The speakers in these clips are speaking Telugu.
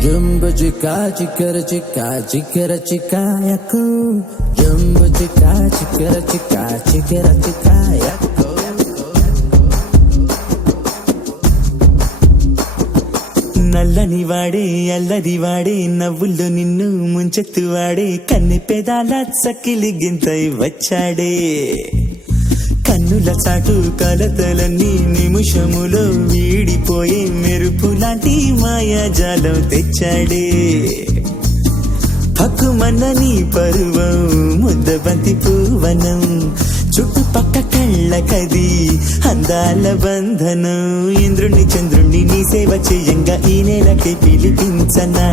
Jumbo chica, chicara chica, chicara chica, yako. Jumbo chica, chicara chica, chicara chica, yako. నల్లని వాడే అల్లరి వాడే నవ్వుల్లో నిన్ను ముంచెత్తు వాడే కన్నె పెదాల చక్కిలి గింతై వచ్చాడే కన్నుల చాటు కలతలన్నీ నిమిషములో వీడిపోయే మెరుపు లాంటి మాయాజాలం తెచ్చాడే పక్కుమన్నని పరువం ముద్దబంతి పూవనం చుట్టుపక్క కళ్ళకది అందాల బంధనం ఇంద్రుణ్ణి చంద్రుణ్ణి నీ సేవ చేయంగా ఈ నేలకి పిలిపించనా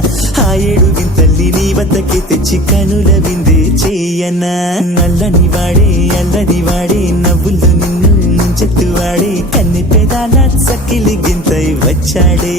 ఆ ఏడు వింతల్ని నీ వద్దకి తెచ్చి కనుల విందే చేయనా నల్లని వాడే అల్లరి వాడే నవ్వుల్లో నిన్ను ముంచెత్తు వాడే కన్నె పెదాల చక్కిలి గింతై వచ్చాడే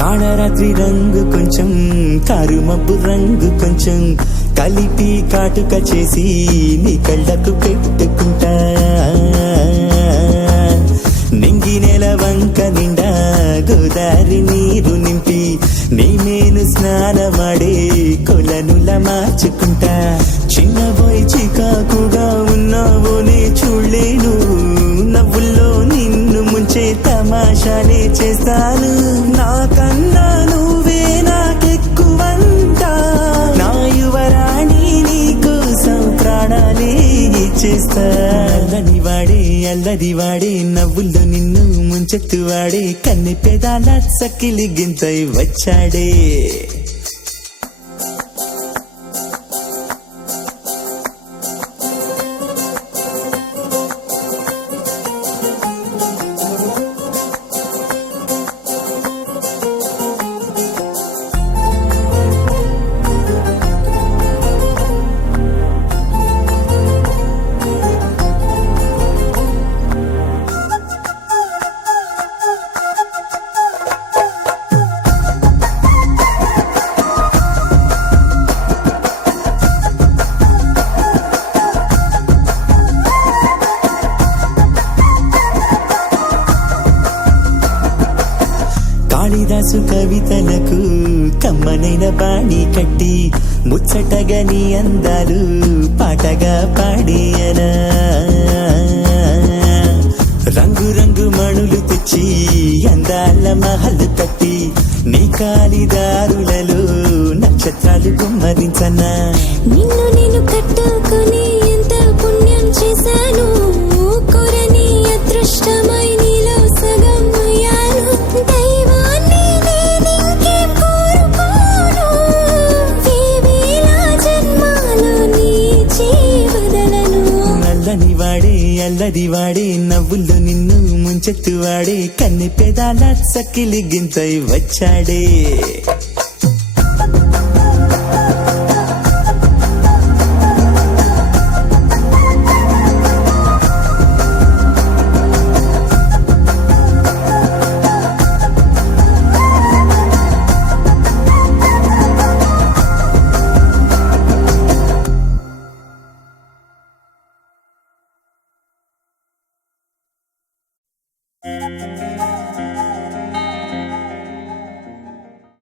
కాళరాత్రి రంగు కొంచెం కారుమబ్బు రంగు కొంచెం కలిపి కాటుక చేసి నీ కళ్ళకు పెట్టుకుంటా నింగి నెల వంక నిండా గోదారి నీరు నింపి నీ మేను స్నానమాడే కొలనుల మార్చుకుంటా చిన్నబోయి చికాకుగా ఉన్నావోనే చూడలేను నవ్వుల్లో నిన్ను ముంచే తమాషాలే చేస్తాను నాకన్నా నువ్వే నాకెక్కువంట నా యువరాణి నీ కోసం ప్రాణాలే చేస్తా అల్లని వాడే అల్లరి వాడే నవ్వుల్లో నిన్ను ముంచెత్తు వాడే కన్నె పెదాల చక్కిలి గింతై వచ్చాడే కాళిదాసు కవితలకు కమ్మనైన బాణి కట్టి ముచ్చటగా నీ అందాలు పాటగా పాడేయనా రంగు రంగు మణులు తెచ్చి అందాల మహలు కట్టి నీ కాలిదారులలో నక్షత్రాలు గుమ్మరించనా నిన్ను నేను కట్టుకుని ఎంత పుణ్యం చేశాను కొరని అదృష్టమై నీలో సగం అయ్యాను దైవాన్ని నేనింకేం కోరుకోను వేవేల జన్మాలు నీ జీవదలను నల్లని వాడే అల్లరి వాడే నవ్వుల్లో నిన్ను ముంచెత్తు వాడే కన్నె పెదాల చక్కిలి గింతై వచ్చాడే